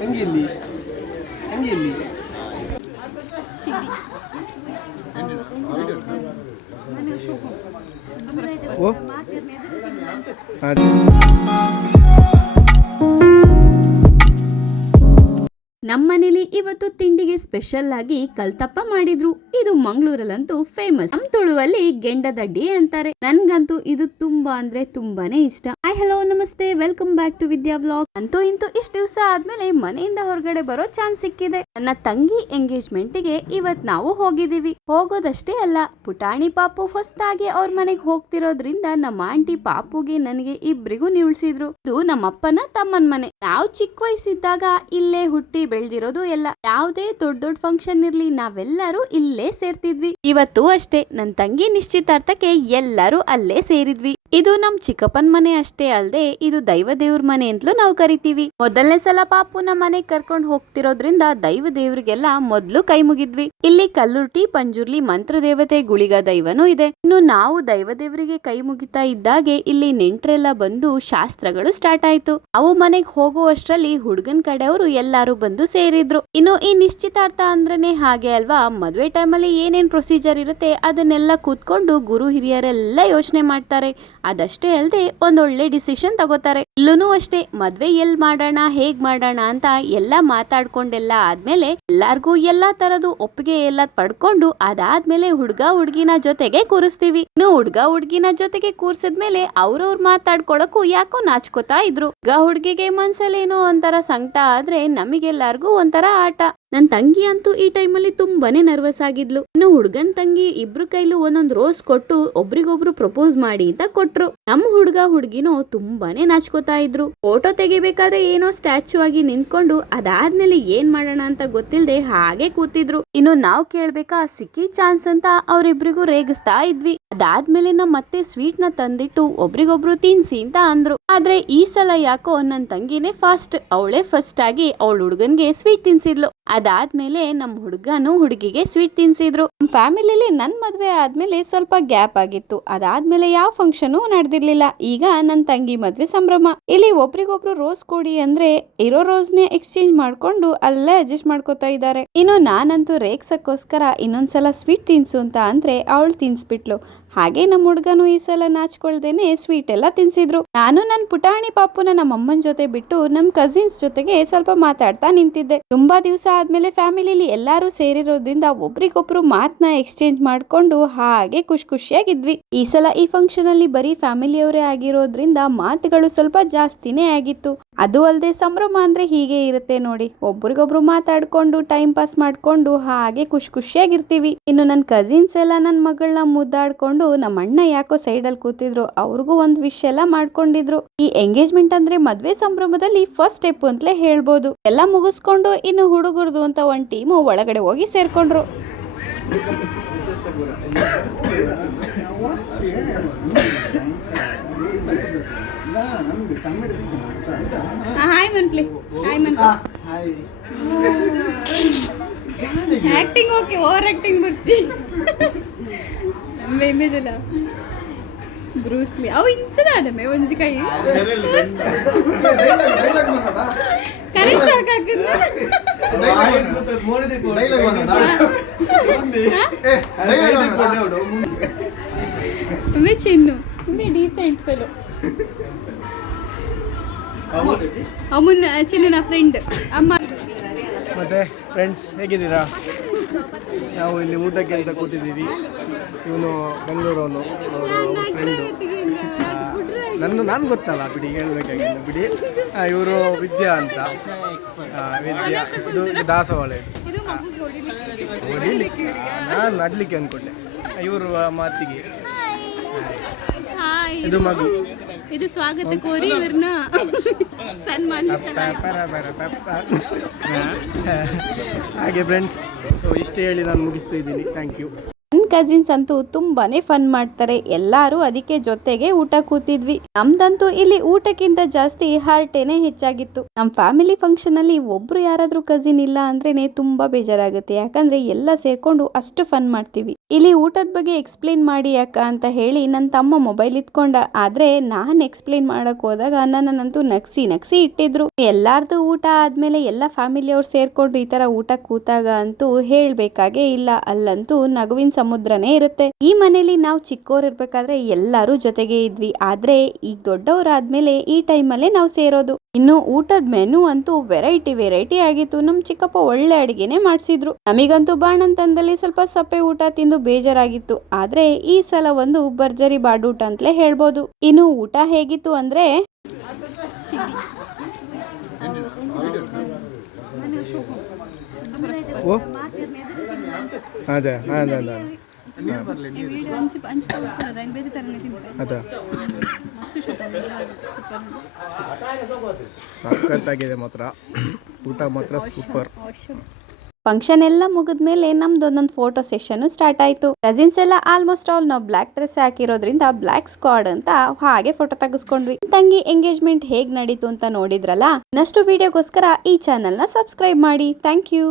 ಹಂಗಿಲ್ಲಿ ಹಂಗಿಲ್ಲಿ ಓ ನಮ್ಮನೇಲಿ ಇವತ್ತು ತಿಂಡಿಗೆ ಸ್ಪೆಷಲ್ ಆಗಿ ಕಲ್ತಪ್ಪ ಮಾಡಿದ್ರು. ಇದು ಮಂಗಳೂರಲ್ಲಂತೂ ಫೇಮಸ್. ನಮ್ ತುಳುವಲ್ಲಿ ಗೆಂಡದಡ್ಡಿ ಅಂತಾರೆ. ನನ್ಗಂತೂ ಇದು ತುಂಬಾ ಅಂದ್ರೆ ತುಂಬಾನೇ ಇಷ್ಟ. ಹಾಯ್ ಹಲೋ ನಮಸ್ತೆ, welcome back to Vidya vlog. ಅಂತೂ ಇಂತೂ ಇಷ್ಟ ದಿವಸ ಆದ್ಮೇಲೆ ಮನೆಯಿಂದ ಹೊರಗಡೆ ಬರೋ ಚಾನ್ಸ್ ಸಿಕ್ಕಿದೆ. ನನ್ನ ತಂಗಿ ಎಂಗೇಜ್ಮೆಂಟ್ ಗೆ ಇವತ್ ನಾವು ಹೋಗಿದೀವಿ. ಹೋಗೋದಷ್ಟೇ ಅಲ್ಲ, ಪುಟಾಣಿ ಪಾಪು ಹೊಸದಾಗಿ ಅವ್ರ ಮನೆಗೆ ಹೋಗ್ತಿರೋದ್ರಿಂದ ನಮ್ಮ ಆಂಟಿ ಪಾಪುಗೆ ನನಗೆ ಇಬ್ರಿಗೂ ನಿಲ್ಸಿದ್ರು. ಇದು ನಮ್ಮಪ್ಪನ ತಮ್ಮನ ಮನೆ. ನಾವು ಚಿಕ್ಕ ವಯಸ್ಸಿದ್ದಾಗ ಇಲ್ಲೇ ಹುಟ್ಟಿ ಬೆಳೆದಿರೋದು ಎಲ್ಲ. ಯಾವುದೇ ದೊಡ್ಡ ಫಂಕ್ಷನ್ ಇರ್ಲಿ ನಾವೆಲ್ಲರೂ ಇಲ್ಲೇ ಸೇರ್ತಿದ್ವಿ. ಇವತ್ತು ಅಷ್ಟೇ ನನ್ ತಂಗಿ ನಿಶ್ಚಿತಾರ್ಥಕ್ಕೆ ಎಲ್ಲರೂ ಅಲ್ಲೇ ಸೇರಿದ್ವಿ. ಇದು ನಮ್ ಚಿಕ್ಕಪ್ಪನ ಮನೆ ಅಷ್ಟೇ ಅಲ್ದೆ ಇದು ದೈವ ದೇವ್ರ ಮನೆ ಅಂತಲೂ ನಾವು ಕರಿತೀವಿ. ಮೊದಲನೇ ಸಲ ಪಾಪುನ ಮನೆಗ್ ಕರ್ಕೊಂಡ್ ಹೋಗ್ತಿರೋದ್ರಿಂದ ದೈವ ದೇವ್ರಿಗೆಲ್ಲ ಮೊದ್ಲು ಕೈ ಮುಗಿದ್ವಿ. ಇಲ್ಲಿ ಕಲ್ಲುರ್ಟಿ ಪಂಜುರ್ಲಿ ಮಂತ್ರ ದೇವತೆ ಗುಳಿಗ ದೈವನೂ ಇದೆ. ಇನ್ನು ನಾವು ದೈವ ದೇವರಿಗೆ ಕೈ ಮುಗಿತಾ ಇದ್ದಾಗೆ ಇಲ್ಲಿ ನೆಂಟ್ರೆಲ್ಲ ಬಂದು ಶಾಸ್ತ್ರಗಳು ಸ್ಟಾರ್ಟ್ ಆಯ್ತು. ಅವು ಮನೆಗ್ ಹೋಗುವಷ್ಟರಲ್ಲಿ ಹುಡುಗನ್ ಕಡೆಯವರು ಎಲ್ಲಾರು ಬಂದು ಸೇರಿದ್ರು. ಇನ್ನು ಈ ನಿಶ್ಚಿತಾರ್ಥ ಅಂದ್ರೇನೆ ಹಾಗೆ ಅಲ್ವಾ, ಮದ್ವೆ ಟೈಮಲ್ಲಿ ಏನೇನ್ ಪ್ರೊಸೀಜರ್ ಇರುತ್ತೆ ಅದನ್ನೆಲ್ಲ ಕೂತ್ಕೊಂಡು ಗುರು ಹಿರಿಯರೆಲ್ಲ ಯೋಚನೆ ಮಾಡ್ತಾರೆ. ಅದಷ್ಟೇ ಅಲ್ಲದೆ ಒಂದೊಳ್ಳೆ ಡಿಸಿಷನ್ ತಗೋತಾರೆ. ಇಲ್ಲೂ ಅಷ್ಟೇ ಮದ್ವೆ ಎಲ್ ಮಾಡೋಣ ಹೇಗ್ ಮಾಡೋಣ ಅಂತ ಎಲ್ಲಾ ಮಾತಾಡ್ಕೊಂಡೆಲ್ಲ ಆದ್ಮೇಲೆ ಎಲ್ಲಾರ್ಗೂ ಎಲ್ಲಾ ತರದು ಒಪ್ಪಿಗೆ ಎಲ್ಲ ಪಡ್ಕೊಂಡು ಅದಾದ್ಮೇಲೆ ಹುಡ್ಗ ಹುಡ್ಗಿನ ಜೊತೆಗೆ ಕೂರಿಸ್ತೀವಿ. ಇನ್ನು ಹುಡ್ಗ ಹುಡ್ಗಿನ ಜೊತೆಗೆ ಕೂರ್ಸಿದ್ಮೇಲೆ ಅವ್ರವ್ರ ಮಾತಾಡ್ಕೊಳಕ್ಕೂ ಯಾಕೋ ನಾಚ್ಕೋತಾ ಇದ್ರು. ಹುಡ್ಗ ಹುಡ್ಗಿಗೆ ಮನ್ಸಲ್ಲೇನೋ ಒಂಥರ ಸಂಕಟ ಆದ್ರೆ ನಮಗೆಲ್ಲಾರ್ಗೂ ಒಂಥರ ಆಟ. ನನ್ ತಂಗಿ ಅಂತೂ ಈ ಟೈಮಲ್ಲಿ ತುಂಬಾನೇ ನರ್ವಸ್ ಆಗಿದ್ಲು. ಇನ್ನು ಹುಡ್ಗನ್ ತಂಗಿ ಇಬ್ರು ಕೈಲೂ ಒಂದೊಂದ್ ರೋಸ್ ಕೊಟ್ಟು ಒಬ್ರಿಗೊಬ್ರು ಪ್ರಪೋಸ್ ಮಾಡಿ ಅಂತ ಕೊಟ್ರು. ನಮ್ ಹುಡ್ಗ ಹುಡ್ಗಿನೋ ತುಂಬಾನೇ ನಾಚ್ಕೋತಾ ಇದ್ರು. ಫೋಟೋ ತೆಗಿಬೇಕಾದ್ರೆ ಏನೋ ಸ್ಟ್ಯಾಚು ಆಗಿ ನಿಂತ್ಕೊಂಡು ಅದಾದ್ಮೇಲೆ ಏನ್ ಮಾಡೋಣ ಅಂತ ಗೊತ್ತಿಲ್ದೆ ಹಾಗೆ ಕೂತಿದ್ರು. ಇನ್ನು ನಾವ್ ಕೇಳ್ಬೇಕಾ ಸಿಕ್ಕಿ ಚಾನ್ಸ್ ಅಂತ ಅವ್ರಿಬ್ರಿಗೂ ರೇಗಿಸ್ತಾ ಇದ್ವಿ. ಅದಾದ್ಮೇಲೆ ನಮ್ ಮತ್ತೆ ಸ್ವೀಟ್ ನ ತಂದಿಟ್ಟು ಒಬ್ರಿಗೊಬ್ರು ತಿನ್ಸಿ ಅಂತ ಅಂದ್ರು. ಆದ್ರೆ ಈ ಸಲ ಯಾಕೋ ನನ್ ತಂಗಿನೇ ಅವಳೇ ಫಸ್ಟ್ ಆಗಿ ಅವಳ ಹುಡ್ಗನ್ಗೆ ಸ್ವೀಟ್ ತಿನ್ಸಿದ್ಲು. ಅದಾದ್ಮೇಲೆ ನಮ್ ಹುಡ್ಗನು ಹುಡುಗಿಗೆ ಸ್ವೀಟ್ ತಿನ್ಸಿದ್ರು. ನಮ್ ಫ್ಯಾಮಿಲಿಲಿ ನನ್ ಮದ್ವೆ ಆದ್ಮೇಲೆ ಸ್ವಲ್ಪ ಗ್ಯಾಪ್ ಆಗಿತ್ತು. ಅದಾದ್ಮೇಲೆ ಯಾವ ಫಂಕ್ಷನ್ ನಡೆದಿರ್ಲಿಲ್ಲ. ಈಗ ನನ್ ತಂಗಿ ಮದ್ವೆ ಸಂಭ್ರಮ. ಇಲ್ಲಿ ಒಬ್ರಿಗೊಬ್ರು ರೋಸ್ ಕೊಡಿ ಅಂದ್ರೆ ಇರೋ ರೋಸ್ನೇ ಎಕ್ಸ್ಚೇಂಜ್ ಮಾಡ್ಕೊಂಡು ಅಲ್ಲೇ ಅಡ್ಜಸ್ಟ್ ಮಾಡ್ಕೋತಾ ಇದ್ದಾರೆ. ಇನ್ನು ನಾನಂತೂ ರೇಗ್ಸಕ್ಕೋಸ್ಕರ ಇನ್ನೊಂದ್ಸಲ ಸ್ವೀಟ್ ತಿನ್ಸು ಅಂತ ಅಂದ್ರೆ ಅವಳು ತಿನ್ಸ್ಬಿಟ್ಲು. ಹಾಗೆ ನಮ್ ಹುಡ್ಗನು ಈ ಸಲ ನಾಚ್ಕೊಳ್ದೇನೆ ಸ್ವೀಟ್ ಎಲ್ಲ ತಿನ್ಸಿದ್ರು. ನಾನು ನನ್ ಪುಟಾಣಿ ಪಾಪುನ ನಮ್ಮ ಅಮ್ಮನ ಜೊತೆ ಬಿಟ್ಟು ನಮ್ ಕಸಿನ್ಸ್ ಜೊತೆಗೆ ಸ್ವಲ್ಪ ಮಾತಾಡ್ತಾ ನಿಂತಿದ್ದೆ. ತುಂಬಾ ದಿವಸ ಆದ್ಮೇಲೆ ಫ್ಯಾಮಿಲಿಲಿ ಎಲ್ಲಾರು ಸೇರಿರೋದ್ರಿಂದ ಒಬ್ರಿಗೊಬ್ರು ಮಾತನ್ನ ಎಕ್ಸ್ಚೇಂಜ್ ಮಾಡ್ಕೊಂಡು ಹಾಗೆ ಖುಷಿಯಾಗಿದ್ವಿ. ಈ ಸಲ ಈ ಫಂಕ್ಷನ್ ಅಲ್ಲಿ ಬರೀ ಫ್ಯಾಮಿಲಿಯವರೇ ಆಗಿರೋದ್ರಿಂದ ಮಾತುಗಳು ಸ್ವಲ್ಪ ಜಾಸ್ತಿನೇ ಆಗಿತ್ತು. ಅದು ಅಲ್ಲದೆ ಸಂಭ್ರಮ ಅಂದ್ರೆ ಹೀಗೆ ಇರುತ್ತೆ ನೋಡಿ, ಒಬ್ರಿಗೊಬ್ರು ಮಾತಾಡ್ಕೊಂಡು ಟೈಮ್ ಪಾಸ್ ಮಾಡ್ಕೊಂಡು ಹಾಗೆ ಖುಷಿಯಾಗಿರ್ತೀವಿ. ಇನ್ನು ನನ್ ಕಸಿನ್ಸ್ ಎಲ್ಲ ನನ್ ಮಗಳನ್ನ ಮುದ್ದಾಡ್ಕೊಂಡು ನಮ್ಮ ಅಣ್ಣ ಯಾಕೋ ಸೈಡ್ ಅಲ್ಲಿ ಕೂತಿದ್ರು. ಅವ್ರಿಗೂ ಒಂದ್ ವಿಷ್ ಎಲ್ಲ ಮಾಡ್ಕೊಂಡಿದ್ರು. ಈ ಎಂಗೇಜ್ಮೆಂಟ್ ಅಂದ್ರೆ ಮದ್ವೆ ಸಂಭ್ರಮದಲ್ಲಿ ಫಸ್ಟ್ ಸ್ಟೆಪ್ ಅಂತಲೇ ಹೇಳ್ಬೋದು. ಎಲ್ಲ ಮುಗಿಸ್ಕೊಂಡು ಇನ್ನು ಹುಡುಗರದು ಅಂತ ಒಂದ್ ಟೀಮು ಒಳಗಡೆ ಹೋಗಿ ಸೇರ್ಕೊಂಡ್ರು. ಆಕ್ಟಿಂಗ್ ಓಕೆ, ಓವರ್ ಆಕ್ಟಿಂಗ್ ಬರ್ತಿ ಮೇಮಿದಿಲ್ಲ ಬ್ರೂಸ್ಲಿ ಅವು ಇಂಚದ ಅದಮ್ಮೆ ಒಂಜಿ ಕೈ ಕರೆಕ್ಟ್ ಶಾಕ್ ಹಾಕಿದ್ನ ಒಮ್ಮೆ ಚಿನ್ನು ಒಮ್ಮೆ ಡೀಸೆಂಟ್ ಫೆಲೋ ಅಮ್ಮನ ಚಿನ್ನನ ಫ್ರೆಂಡ್ ಅಮ್ಮ. ಮತ್ತೆ ಫ್ರೆಂಡ್ಸ್ ಹೇಗಿದ್ದೀರಾ? ನಾವು ಇಲ್ಲಿ ಊಟಕ್ಕೆ ಅಂತ ಕೂತಿದ್ದೀವಿ. ಇವನು ಬೆಂಗಳೂರವನು, ಅವರು ಫ್ರೆಂಡು. ನಾನು ಗೊತ್ತಲ್ಲ ಬಿಡಿ, ಹೇಳ್ಬೇಕಾಗಿಲ್ಲ ಬಿಡಿ. ಇವರು ವಿದ್ಯಾ ಅಂತ, ವಿದ್ಯಾ. ಇದು ದಾಸವಾಳ. ನಾನು ನಡ್ಲಿಕ್ಕೆ ಅಂದ್ಕೊಂಡೆ. ಇವರು ಮಾತಿಗೆ ಇದು ಮಗು. ಇದು ಸ್ವಾಗತ ಕೋರಿ ಇವ್ರನ್ನ ಸನ್ಮಾನಿಸಲಾಯಿತು. ಹಾಗೆ ಫ್ರೆಂಡ್ಸ್, ಸೊ ಇಷ್ಟೇ ಹೇಳಿ ನಾನು ಮುಗಿಸ್ತಾ ಇದ್ದೀನಿ. Thank you. ನನ್ನ ಕಸಿನ್ಸ್ ಅಂತೂ ತುಂಬಾನೇ ಫನ್ ಮಾಡ್ತಾರೆ. ಎಲ್ಲರೂ ಅದಕ್ಕೆ ಜೊತೆಗೆ ಊಟ ಕೂತಿದ್ವಿ. ನಮ್ದಂತೂ ಇಲ್ಲಿ ಊಟಕ್ಕಿಂತ ಜಾಸ್ತಿ ಹರಟೆನೆ ಹೆಚ್ಚಾಗಿತ್ತು. ನಮ್ ಫ್ಯಾಮಿಲಿ ಫಂಕ್ಷನ್ ಅಲ್ಲಿ ಒಬ್ರು ಯಾರಾದ್ರೂ ಕಸಿನ್ ಇಲ್ಲ ಅಂದ್ರೇನೆ ತುಂಬಾ ಬೇಜಾರಾಗುತ್ತೆ. ಯಾಕಂದ್ರೆ ಎಲ್ಲ ಸೇರ್ಕೊಂಡು ಅಷ್ಟು ಫನ್ ಮಾಡ್ತೀವಿ. ಇಲ್ಲಿ ಊಟದ ಬಗ್ಗೆ ಎಕ್ಸ್ಪ್ಲೇನ್ ಮಾಡಿ ಅಕ್ಕ ಅಂತ ಹೇಳಿ ನನ್ನ ತಮ್ಮ ಮೊಬೈಲ್ ಇಟ್ಕೊಂಡ. ಆದ್ರೆ ನಾನ್ ಎಕ್ಸ್ಪ್ಲೇನ್ ಮಾಡಕ್ ಹೋದಾಗ ನನ್ನನ್ನಂತೂ ನಗ್ಸಿ ಇಟ್ಟಿದ್ರು. ಎಲ್ಲಾರ್ದು ಊಟ ಆದ್ಮೇಲೆ ಎಲ್ಲ ಫ್ಯಾಮಿಲಿ ಅವ್ರು ಸೇರ್ಕೊಂಡು ಈ ತರ ಊಟ ಕೂತಾಗ ಅಂತೂ ಹೇಳ್ಬೇಕಾಗೇ ಇಲ್ಲ. ಅಲ್ಲಂತೂ ನಗುವಿನ ಸಮುದ್ರನೇ ಇರುತ್ತೆ. ಈ ಮನೇಲಿ ನಾವು ಚಿಕ್ಕೋರ್ ಇರ್ಬೇಕಾದ್ರೆ ಎಲ್ಲರೂ ಜೊತೆಗೆ ಇದ್ವಿ. ಆದ್ರೆ ಈಗ ದೊಡ್ಡವರಾದ್ಮೇಲೆ ಈ ಟೈಮಲ್ಲೇ ನಾವು ಸೇರೋದು. ಇನ್ನು ಊಟದ ಮೆನು ಅಂತೂ ವೆರೈಟಿ ಆಗಿತ್ತು. ನಮ್ ಚಿಕ್ಕಪ್ಪ ಒಳ್ಳೆ ಅಡಿಗೆನೆ ಮಾಡ್ಸಿದ್ರು. ನಮಿಗಂತೂ ಬಾಣಂತನದಲ್ಲಿ ಸ್ವಲ್ಪ ಸಪ್ಪೆ ಊಟ ತಿಂದು ಬೇಜಾರಾಗಿತ್ತು. ಆದ್ರೆ ಈ ಸಲ ಒಂದು ಭರ್ಜರಿ ಬಾಡೂಟ ಅಂತಲೇ ಹೇಳ್ಬೋದು. ಇನ್ನು ಊಟ ಹೇಗಿತ್ತು ಅಂದ್ರೆ ಓ ಅದೇ ಅದೇ ಅದೇ ಅದ ಸಖತ್ತಾಗಿದೆ ಮಾತ್ರ. ಊಟ ಮಾತ್ರ ಸೂಪರ್. ಫಂಕ್ಷನ್ ಎಲ್ಲ ಮುಗಿದ್ಮೇಲೆ ನಮ್ದು ಒಂದೊಂದು ಫೋಟೋ ಸೆಷನ್ ಸ್ಟಾರ್ಟ್ ಆಯ್ತು. ಕಸಿನ್ಸ್ ಎಲ್ಲ ಆಲ್ಮೋಸ್ಟ್ ಆಲ್ ನಾವು ಬ್ಲಾಕ್ ಡ್ರೆಸ್ ಹಾಕಿರೋದ್ರಿಂದ ಬ್ಲಾಕ್ ಸ್ಕ್ವಾಡ್ ಅಂತ ಹಾಗೆ ಫೋಟೋ ತೆಗೆಸ್ಕೊಂಡ್ವಿ. ತಂಗಿ ಎಂಗೇಜ್ಮೆಂಟ್ ಹೇಗ್ ನಡೀತು ಅಂತ ನೋಡಿದ್ರಲ್ಲ. ಇನ್ನಷ್ಟು ವಿಡಿಯೋಗೋಸ್ಕರ ಈ ಚಾನೆಲ್ ನ ಸಬ್ಸ್ಕ್ರೈಬ್ ಮಾಡಿ. Thank you.